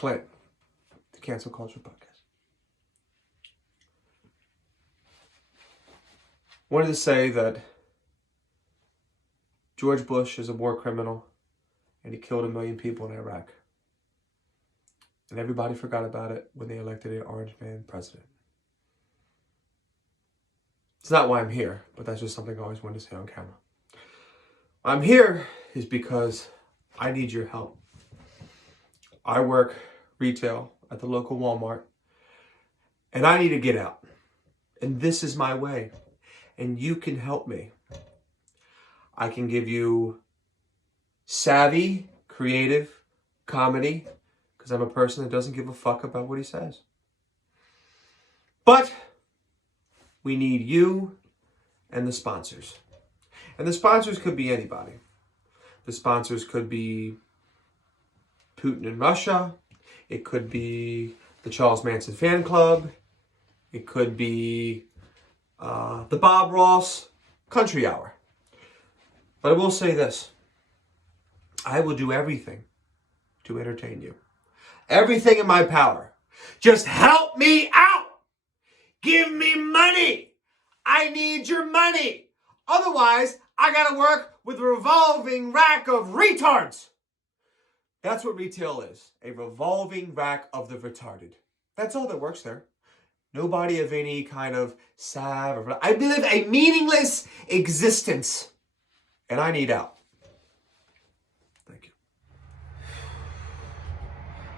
Clint, the Cancel Culture Podcast. Wanted to say that George Bush is a war criminal and he killed 1 million people in Iraq. And everybody forgot about it when they elected an orange man president. It's not why I'm here, but that's just something I always wanted to say on camera. I'm here is because I need your help. I work retail at the local Walmart, and I need to get out. And this is my way. And you can help me. I can give you savvy, creative comedy, because I'm a person that doesn't give a fuck about what he says. But we need you and the sponsors. And the sponsors could be anybody. The sponsors could be Putin in Russia. It could be the Charles Manson fan club. It could be the Bob Ross Country Hour. But I will say this. I will do everything to entertain you. Everything in my power. Just help me out. Give me money. I need your money. Otherwise, I gotta work with a revolving rack of retards. That's what retail is. A revolving rack of the retarded. That's all that works there. Nobody of any kind of salve. I live a meaningless existence. And I need out. Thank you.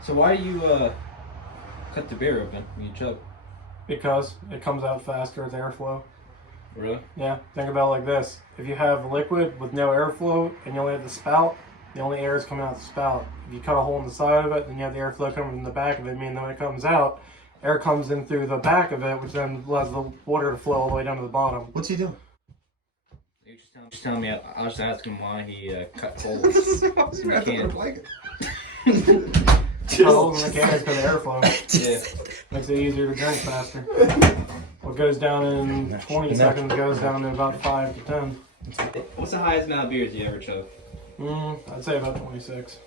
So why do you cut the beer open when you choke? Because it comes out faster with airflow. Really? Yeah, think about it like this. If you have liquid with no airflow and you only have the spout, the only air is coming out the spout. If you cut a hole in the side of it, then you have the airflow coming from the back of it, meaning that when it comes out, air comes in through the back of it, which then allows the water to flow all the way down to the bottom. What's he doing? You're just telling me, I was just asking why he cut holes in the can. Cut holes in the can is because of airflow. Yeah. Makes it easier to drink faster. What goes down in 20 seconds goes down in about 5 to 10. What's the highest amount of beers you ever choked? I'd say about 26.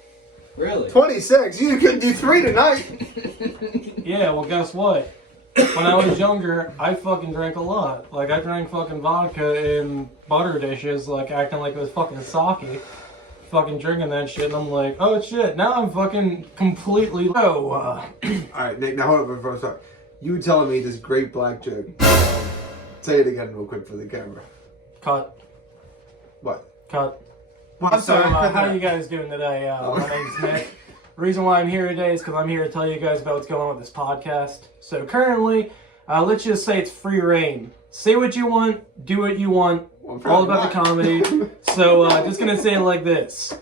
Really? 26? You couldn't do 3 tonight. Yeah, well, guess what? When I was younger, I fucking drank a lot. Like, I drank fucking vodka in butter dishes, like, acting like it was fucking sake. Fucking drinking that shit, and I'm like, oh shit, now I'm fucking completely low. Alright, Nick, now hold up before I start. You were telling me this great black joke. Say it again real quick for the camera. Cut. What? Cut. I'm sorry, So, I cut how that are you guys doing today? My name's Nick. The reason why I'm here today is because I'm here to tell you guys about what's going on with this podcast. So currently, let's just say it's free reign. Say what you want, do what you want, all about the comedy. So just going to say it like this.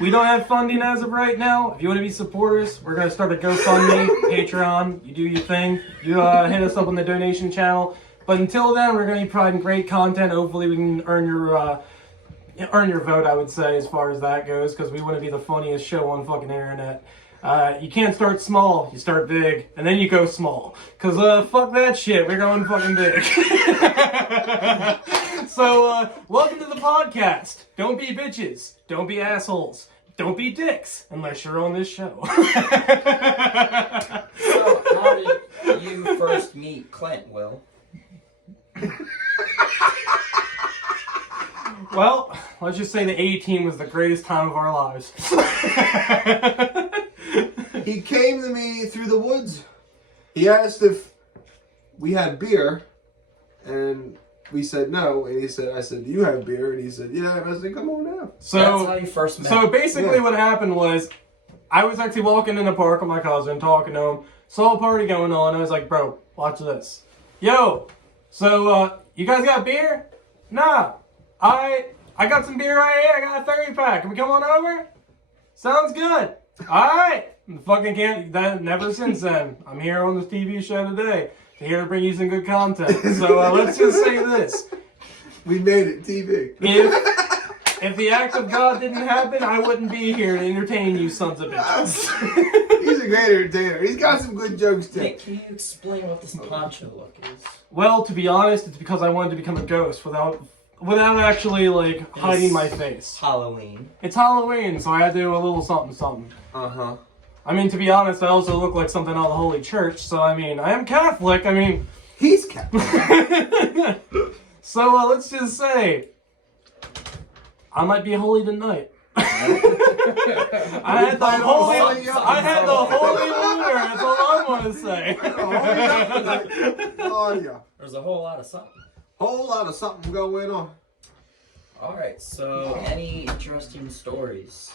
We don't have funding as of right now. If you want to be supporters, we're going to start a GoFundMe, Patreon. You do your thing. You hit us up on the donation channel. But until then, we're going to be providing great content. Hopefully we can earn your vote, I would say, as far as that goes, because we want to be the funniest show on fucking internet. You can't start small, you start big, and then you go small. Because, fuck that shit, we're going fucking big. So, welcome to the podcast. Don't be bitches. Don't be assholes. Don't be dicks, unless you're on this show. So, how did you first meet Clint, Will? Well, let's just say the A-Team was the greatest time of our lives. He came to me through the woods. He asked if we had beer, and we said no. And I said, do you have beer? And he said, yeah. And I said, come on now. That's how you first met. So basically what happened was, I was actually walking in the park with my cousin, talking to him, saw a party going on, I was like, bro, watch this. Yo, so you guys got beer? Nah. I got some beer right here. I got a 30-pack. Can we come on over? Sounds good. Alright. Fucking can't. That never since then. I'm here on this TV show today. Here to bring you some good content. So let's just say this. We made it TV. If the act of God didn't happen, I wouldn't be here to entertain you sons of bitches. He's a great entertainer. He's got some good jokes too. Nick, can you explain what this poncho look is? Well, to be honest, it's because I wanted to become a ghost without actually, like, hiding my face. Halloween. It's Halloween, so I had to do a little something, something. Uh-huh. I mean, to be honest, I also look like something out of the Holy Church, so I mean, I am Catholic, I mean... He's Catholic. So, let's just say, I might be holy tonight. I had the holy lunar, that's all I want to say. Oh, yeah. There's a whole lot of something. Whole lot of something going on. All right. So, any interesting stories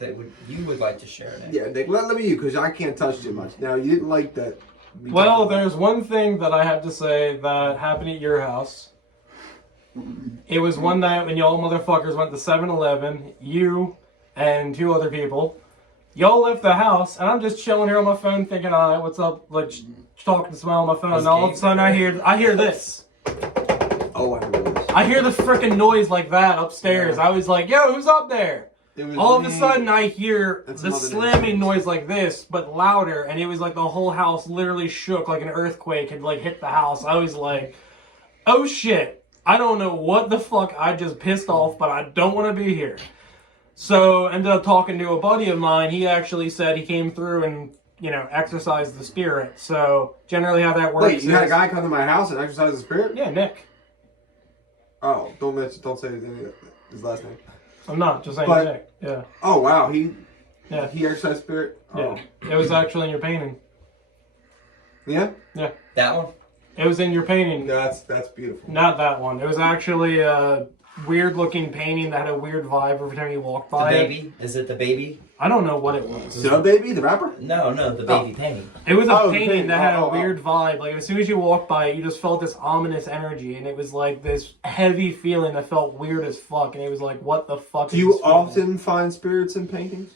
that you would like to share, Nick? Yeah, Nick, let me you, because I can't touch too much. Now, you didn't like that. Well, there's one thing that I have to say that happened at your house. It was one night when y'all motherfuckers went to 7-Eleven, you and 2 other people. Y'all left the house, and I'm just chilling here on my phone thinking, alright, what's up? Like, talking to smile on my phone, and all of a sudden I hear this. Oh, I remember this. I hear the freaking noise like that upstairs. I was like, yo, who's up there? All of a sudden I hear the slamming noise like this, but louder, and it was like the whole house literally shook like an earthquake had like hit the house. I was like, oh shit. I don't know what the fuck I just pissed off, but I don't want to be here. So, ended up talking to a buddy of mine. He actually said he came through and, exorcised the spirit. So, generally how that works Wait, you had a guy come to my house and exercise the spirit? Yeah, Nick. Oh, don't say his last name. I'm not, just saying But- Nick. Yeah. Oh, wow, he exercised spirit? Yeah. Oh. It was actually in your painting. Yeah? Yeah. That one? It was in your painting. That's beautiful. Not that one. It was actually a weird-looking painting that had a weird vibe every time you walked The by it. baby? Is it the baby? I don't know what it was. The Baby, the rapper? No, the baby painting. It was a Oh, the painting painting. that had Oh, a weird vibe. Like, as soon as you walked by it, you just felt this ominous energy, and it was like this heavy feeling that felt weird as fuck, and it was like, what the fuck Do is you this feeling? often find spirits in paintings?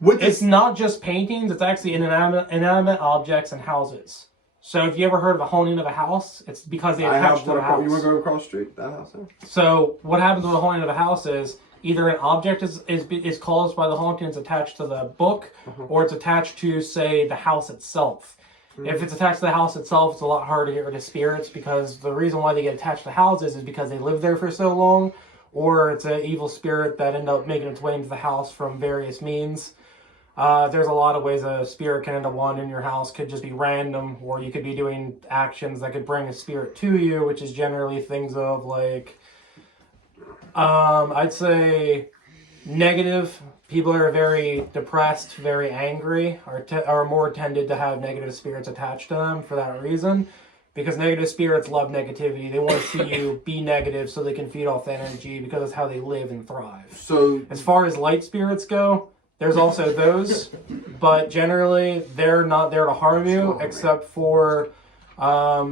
What It's is not just paintings, it's actually inanimate objects and houses. So if you ever heard of a haunting of a house, it's because they I attach have to the one. house. You want to go across the street? That house there? So what happens with a haunting of a house is either an object is caused by the haunting, it's attached to the book, or it's attached to, say, the house itself. If it's attached to the house itself, it's a lot harder to get rid of spirits, because the reason why they get attached to houses is because they live there for so long, or it's an evil spirit that end up making its way into the house from various means. There's a lot of ways a spirit can end up wandering your house. Could just be random, or you could be doing actions that could bring a spirit to you, which is generally things of like, I'd say negative. People that are very depressed, very angry, are more tended to have negative spirits attached to them for that reason. Because negative spirits love negativity. They want to see you be negative so they can feed off the energy, because that's how they live and thrive. So, As far as light spirits go, there's also those, but generally they're not there to harm you, except for what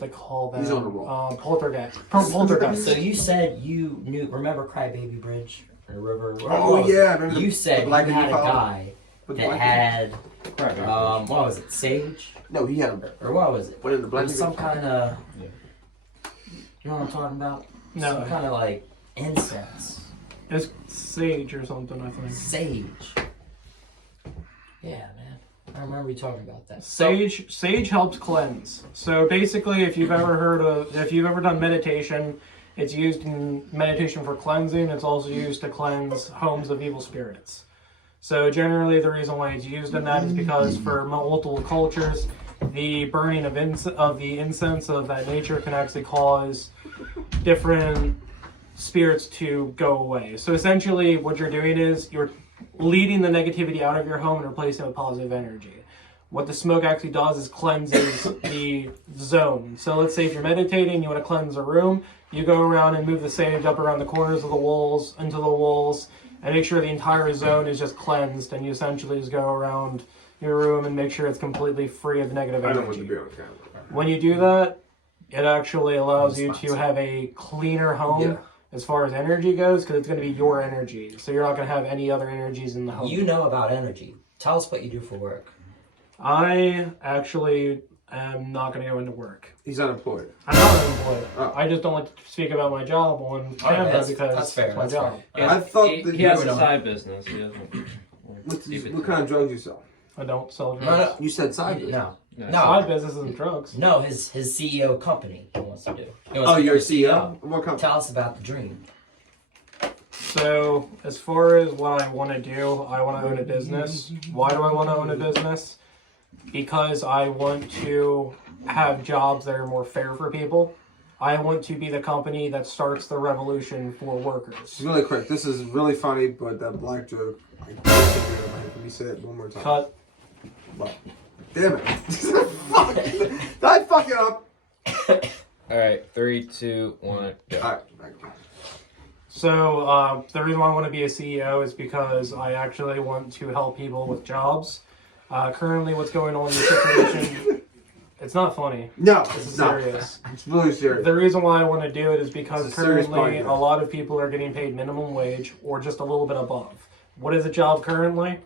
they call them. He's on the roll. Poltergeist. So Poltergeist. you said you knew, remember Crybaby Bridge or the river? Oh, yeah, I remember You the said black you lady had a followed? guy With the that black had, Right. what was it, sage? no, he had him. Or what was it? What in the It black was some kind of, you know what I'm talking about? No. Some kind of like incense. It's sage or something, I think. Sage. Yeah, man. I remember you talking about that. Sage helps cleanse. So basically, if you've ever done meditation, it's used in meditation for cleansing. It's also used to cleanse homes of evil spirits. So generally, the reason why it's used in that is because for multiple cultures, the burning of the incense of that nature can actually cause different spirits to go away. So essentially, what you're doing is you're leading the negativity out of your home and replacing it with positive energy. What the smoke actually does is cleanses the zone. So let's say if you're meditating, you want to cleanse a room, you go around and move the sage up around the corners of the walls, into the walls, and make sure the entire zone is just cleansed, and you essentially just go around your room and make sure it's completely free of the negative I don't want energy. to be on camera. When you do that, it actually allows you to have a cleaner home. Yeah. As far as energy goes, because it's going to be your energy. So you're not going to have any other energies in the home. You know about energy. Tell us what you do for work. I actually am not going to go into work. He's unemployed. I'm not unemployed. Oh. I just don't like to speak about my job on camera that's- because that's fair, it's my that's job. fair. I thought he, that he you has would a know. side business. He doesn't. What kind of drugs you sell? I don't sell drugs. No, You said side business. no. No. Side business isn't drugs. No, his CEO company he wants to do. He wants Oh, to you're a do CEO? What company? Tell us about the dream. So, as far as what I want to do, I want to own a business. Why do I want to own a business? Because I want to have jobs that are more fair for people. I want to be the company that starts the revolution for workers. Really quick, this is really funny, but that black joke, I disagree with my. Can you say it one more time? Cut. What? Damn it. Fuck. Did I fuck it up? Alright, 3, 2, 1, go. Alright. So, the reason why I want to be a CEO is because I actually want to help people with jobs. Currently, what's going on in the situation, it's not funny. No, This is it's not. serious. It's really serious. The reason why I want to do it is because It's a serious currently podcast. a lot of people are getting paid minimum wage or just a little bit above. What is a job currently?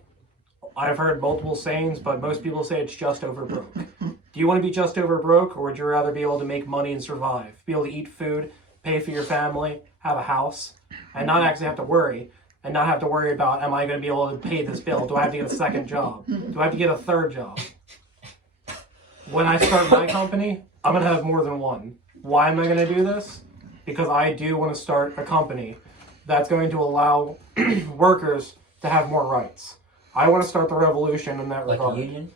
I've heard multiple sayings, but most people say it's just over broke. Do you want to be just over broke, or would you rather be able to make money and survive? Be able to eat food, pay for your family, have a house, and not actually have to worry. And not have to worry about, am I going to be able to pay this bill? Do I have to get a second job? Do I have to get a third job? When I start my company, I'm going to have more than one. Why am I going to do this? Because I do want to start a company that's going to allow workers to have more rights. I want to start the revolution in that Like regard. a union?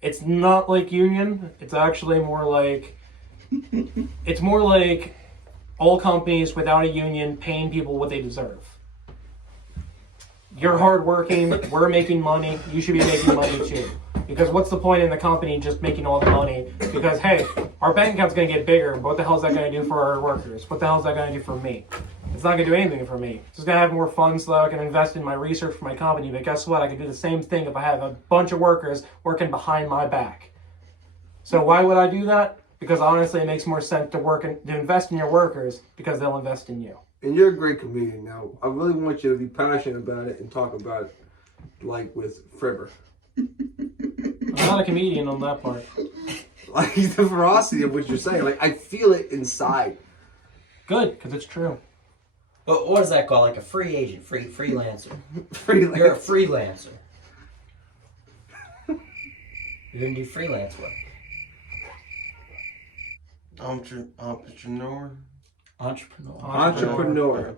It's not like union. It's actually more like... It's more like all companies without a union paying people what they deserve. You're hardworking, we're making money, you should be making money too. Because what's the point in the company just making all the money? Because, hey, our bank account's going to get bigger, but what the hell is that going to do for our workers? What the hell is that going to do for me? It's not going to do anything for me. It's just going to have more funds so that I can invest in my research for my company. But guess what? I can do the same thing if I have a bunch of workers working behind my back. So why would I do that? Because honestly, it makes more sense to invest in your workers because they'll invest in you. And you're a great comedian now. I really want you to be passionate about it and talk about it, like with Fribber. I'm not a comedian on that part. Like the ferocity of what you're saying. Like I feel it inside. Good, because it's true. But what is that called? Like a free agent, freelancer. Freelance. You're a freelancer. You're gonna do freelance work. Entrepreneur. Entrepreneur.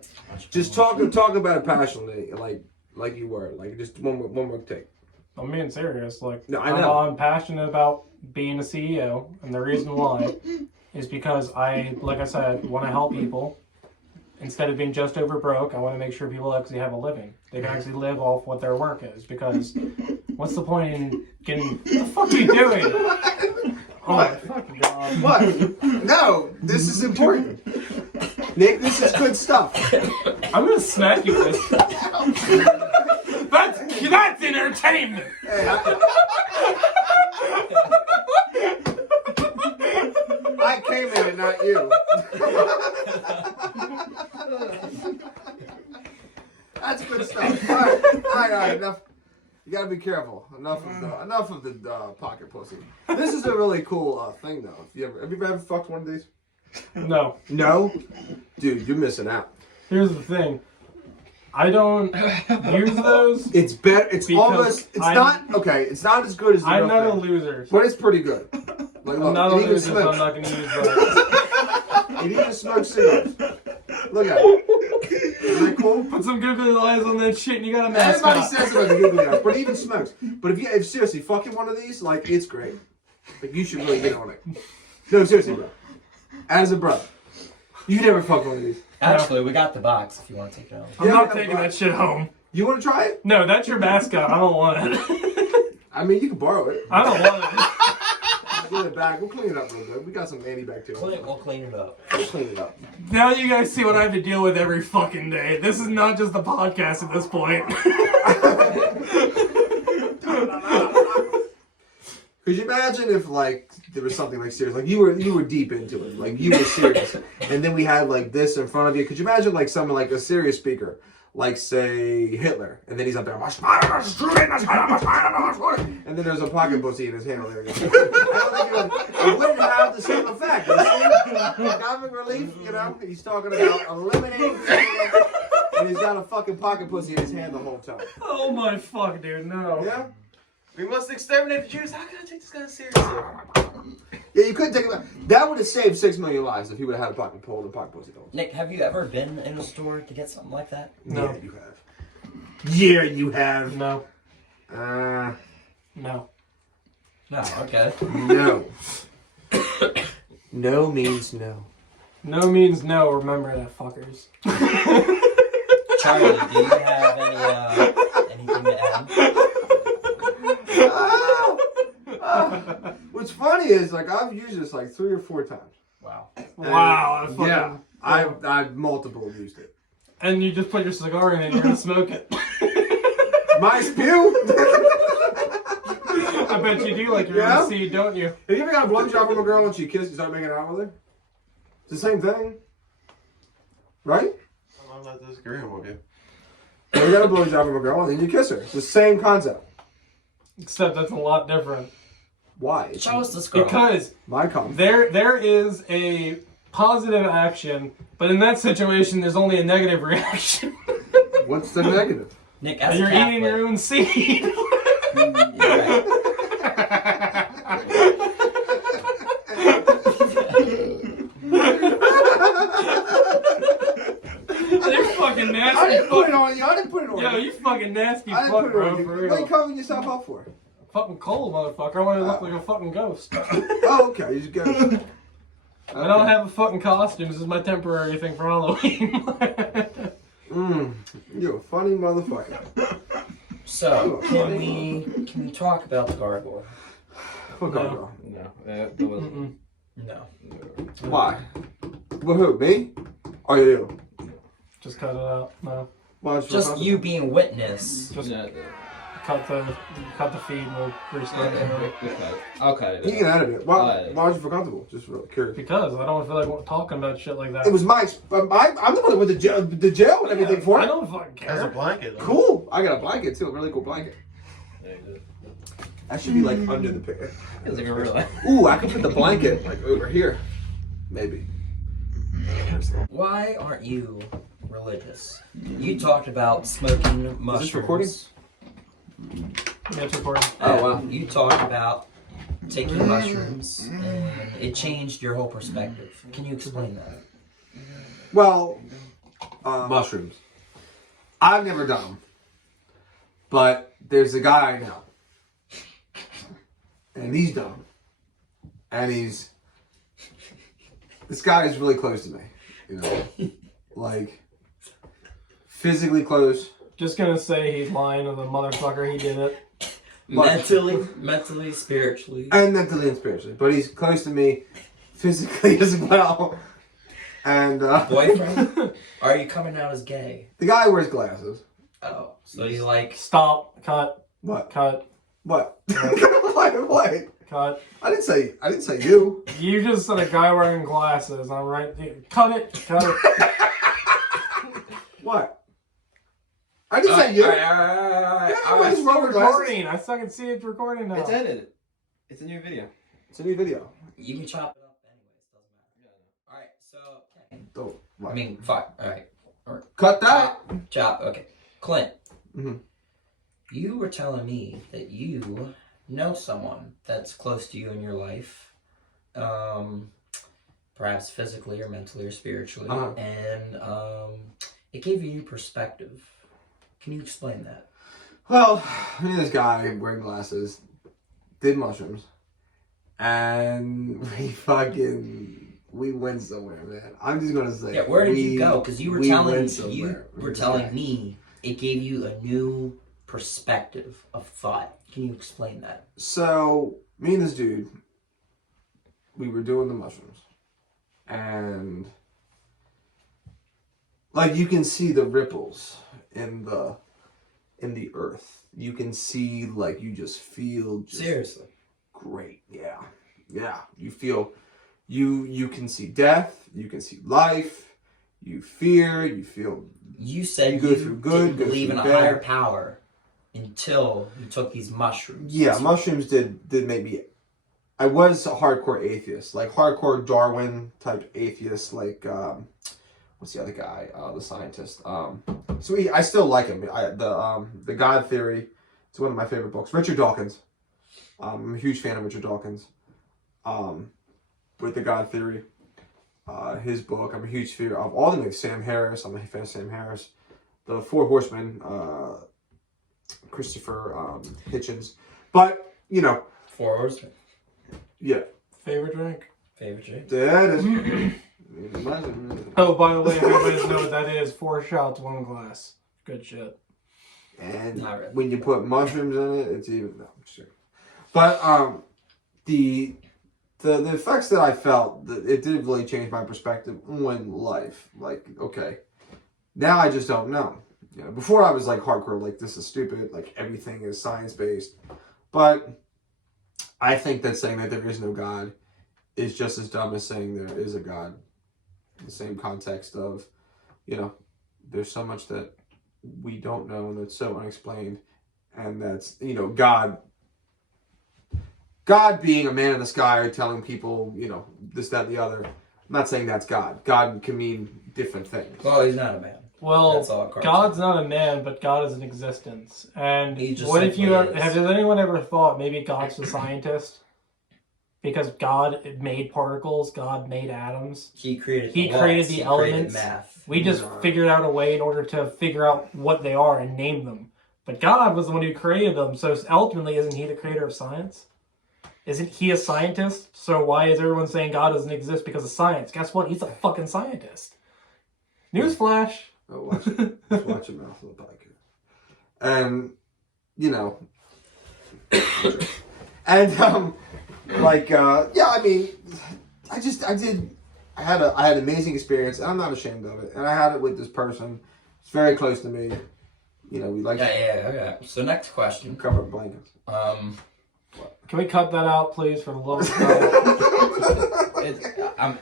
Just talk about it passionately, like you were. Like just one more take. I'm being serious. Like, No, I know. I'm passionate about being a CEO, and the reason why is because like I said, want to help people. Instead of being just over broke, I want to make sure people actually have a living. They can actually live off what their work is. Because what's the point in getting? What the fuck are you doing? Oh my fucking god! What? No, this is important. Nick, this is good stuff. I'm gonna smack you with this. That's entertainment. Hey, I came in it, not you. That's good stuff. All right, enough. You gotta be careful. Enough of the pocket pussy. This is a really cool thing, though. Have you ever fucked one of these? No. No, dude, you're missing out. Here's the thing. I don't use those. It's better. It's Because almost. It's I'm- not okay. It's not as good as the I'm real not a thing, loser. but it's pretty good. Like, I'm look, not a it even loser, so I'm smokes. not gonna use those. It even smokes cigarettes. Look at it. Isn't that cool? Put some googly eyes on that shit and you got a Everybody mascot. says about the googly eyes, but it even smokes. But if seriously fucking one of these, like it's great. Like you should really get on it. No, seriously, bro. As a brother, you never fucked one of these. Actually, we got the box if you want to take it home. I'm Yeah, not yeah, taking but- that shit home. You want to try it? No, that's your mascot. I don't want it. I mean, you can borrow it. I don't want it. Just get it back. We'll clean it up a little bit. We got some antibacterial. We'll clean it up. We'll clean it up. Now you guys see what I have to deal with every fucking day. This is not just a podcast at this point. Could you imagine if like there was something like serious, like you were deep into it, like you were serious, and then we had like this in front of you? Could you imagine like someone like a serious speaker, like say Hitler, and then he's up there, and then there's a pocket pussy in his hand. There, I don't think it wouldn't have the same effect. You see? Comic relief, you know. He's talking about eliminating, and he's got a fucking pocket pussy in his hand the whole time. Oh my fuck, dude, no. Yeah. We must exterminate the Jews. How can I take this guy seriously? Yeah, you couldn't take him. That would have saved 6 million lives if he would have had a pocket pole and pocket pussy dogs. Nick, have you ever been in a store to get something like that? No. Yeah, you have. Yeah, you have. No. No. No, okay. No. No means no. No means no. Remember that, fuckers. Charlie, do you have anything to add? What's funny is, like, I've used this like 3 or 4 times. Wow. Wow. I fucking, Yeah, I've multiple used it. And you just put your cigar in it and you're gonna smoke it. My spew. I bet you do like your Yeah? own seed, don't you? Have you ever got a blowjob from a girl and she kissed you, start making out with her? It's the same thing, right? I'm not disagreeing with you. You got a blowjob from a girl and then you kiss her. It's the same concept. Except that's a lot different. Why? Show us this girl. Because My cum. there is a positive action, but in that situation there's only a negative reaction. What's the negative? Nick, as You're a Catholic, eating your own seed. you're right. You're fucking nasty. I didn't put it on you. I didn't put it on Yo, you. you fucking nasty I didn't fuck, put it bro, on you. for What are you real. covering yourself up for? Fucking cold, motherfucker. I want to look like a fucking ghost. Oh, okay. You just go. I don't have a fucking costume. This is my temporary thing for Halloween. You're a funny motherfucker. So, can we talk about the gargoyle? Fuck off, girl. No, that wasn't. No. Why? Well, who? Me? Or you? Just cut it out. No. Why don't Just you being witness. Just No, cut the feed and we'll restart it. I'll cut it. You can edit it. Why? Alright. Why don't you feel comfortable? Just really curious. Because I don't feel like talking about shit like that. It was my. I'm the one that went to jail and everything for I it. don't fucking As a care. blanket. though. Cool. I got a blanket too. A really cool blanket. There you That should be like under the pillow. go. It's like a real life. Ooh, I could put the blanket like over here. Maybe. Why aren't you religious? You talked about smoking mushrooms. this recording? Yeah, it's recording. Oh, wow. You talked about taking mushrooms and it changed your whole perspective. Can you explain that? Well, mushrooms. I've never done them, but there's a guy I know, and he's done 'em. And this guy is really close to me, you know, like physically close. Just gonna say he's lying to the motherfucker. He did it. Mentally, spiritually. And mentally and spiritually, but he's close to me physically as well. And Boyfriend? Are you coming out as gay? the guy wears glasses. Oh, so you like... Stop. Cut. What? Cut. What? What? Cut. I didn't say you. You just said a guy wearing glasses. I'm right here. Cut it. Cut it. What? I didn't say you. Alright. Everybody's It's wearing glasses. recording. I still can see it's recording now. It's edited. It's a new video. It's a new video. You can chop it up anyways, doesn't matter. Alright, so... Don't. I mean, fine. Alright. Cut that. Chop, okay. Clint. Mhm. You were telling me that you know someone that's close to you in your life. Perhaps physically or mentally or spiritually. Uh-huh. And it gave you perspective. Can you explain that? Well, me and this guy wearing glasses did mushrooms, and we went somewhere, man. I'm just gonna say. Yeah, where did you go? Because you were telling somewhere. me it gave you a new perspective of thought. Can you explain that? So me and this dude, we were doing the mushrooms, and like you can see the ripples in the earth. You can see, like, you just feel just Seriously. great. Yeah. You feel you can see death. You can see life. You fear. You feel. You said You go you through good, didn't go believe in through a bad. higher power until you took these mushrooms. Yeah, mushrooms did make me. I was a hardcore atheist, like hardcore Darwin type atheist, like what's the other guy? The scientist. I still like him. The God Theory. It's one of my favorite books. Richard Dawkins. I'm a huge fan of Richard Dawkins. with the God Theory. His book. I'm a huge fan of all of them. Like Sam Harris. I'm a fan of Sam Harris. The Four Horsemen. Christopher Hitchens. But, you know. 4 Horsemen. Yeah. Favorite drink? Favorite drink? That is. Oh, by the way, everybody doesn't know what that is. 4 shots, 1 glass. Good shit. And Not really. when you put mushrooms in it, it's even. No, I'm just kidding. But the effects that I felt, it did really change my perspective on life. Like, okay, now I just don't know. You know, before I was like hardcore, like this is stupid, like everything is science based. But I think that saying that there is no God is just as dumb as saying there is a God. In the same context of, you know, there's so much that we don't know and that's so unexplained, and that's, you know, God being a man in the sky telling people, you know, this, that, and the other. I'm not saying that's God. God can mean different things. Well, he's not a man. Well, That's all God's not a man, but God is an existence. And He just what if you simply is. has anyone ever thought maybe God's a scientist? Because God made particles, God made atoms. He created He the created laws, the he elements. Created math. We just figured out a way in order to figure out what they are and name them. But God was the one who created them, so ultimately isn't he the creator of science? Isn't he a scientist? So why is everyone saying God doesn't exist because of science? Guess what? He's a fucking scientist. Newsflash. Oh, watch it. Just watch your mouth on the podcast. And, you know. And, like, yeah, I mean, I had an amazing experience, and I'm not ashamed of it. And I had it with this person. It's very close to me. You know, we like Yeah. So next to question. cover blankets. Can we cut that out, please, for the love of God?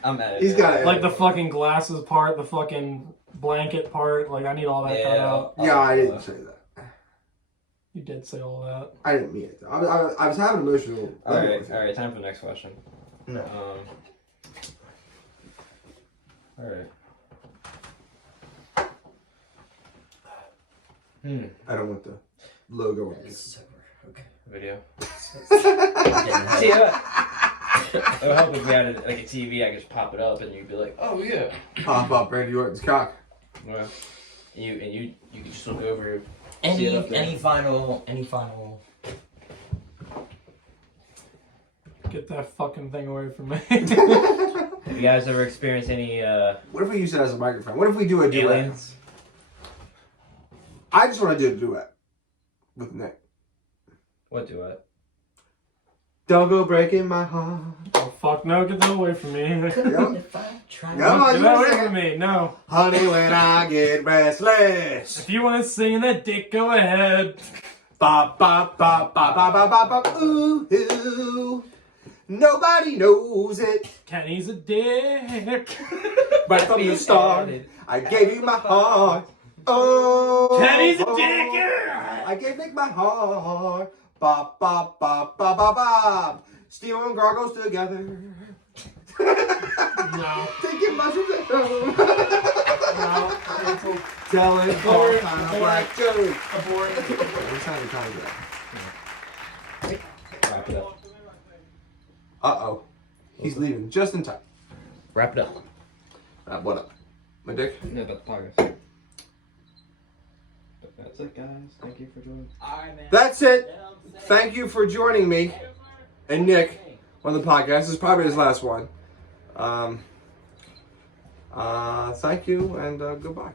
I'm at it. He's got it. Like the fucking glasses part, the fucking blanket part. Like, I need all that cut out. Yeah, I didn't say that. You did say all that. I didn't mean it. I was having emotional. All right. Time for the next question. No. All right. I don't want the logo on This is over. Okay. Video. Yeah. See, it would help if we had like a TV. I could just pop it up, and you'd be like, "Oh yeah." Pop up Randy Orton's cock. Well, you could just look over. See it up there. Any final Get that fucking thing away from me. Have you guys ever experienced any What if we use it as a microphone? What if we do a duet? aliens? I just want to do a duet with Nick. What do I? Don't go breaking my heart. Oh, fuck no, get that away from me. Yep. If I try. Come on, Get you that away sing from it. me, no. Honey, when I get restless. If you want to sing in that dick, go ahead. Ba ba ba ba ba ba ba ba ooh, ooh. Nobody knows it. Kenny's a dick. Right from the start, I gave you my heart. Oh, Kenny's a oh, dick. I gave Nick my heart. Ba ba ba ba ba ba. Steel and gargles together. No. Taking mushrooms at home. No. Telling all kind of black jokes. Abort. What time is it? Wrap it up. Uh-oh. He's leaving just in time. Wrap it up. What up? My dick? No, about the podcast. But that's it, guys. Thank you for joining. Alright, man. That's it. Thank you for joining me and Nick on the podcast. This is probably his last one. Thank you and goodbye.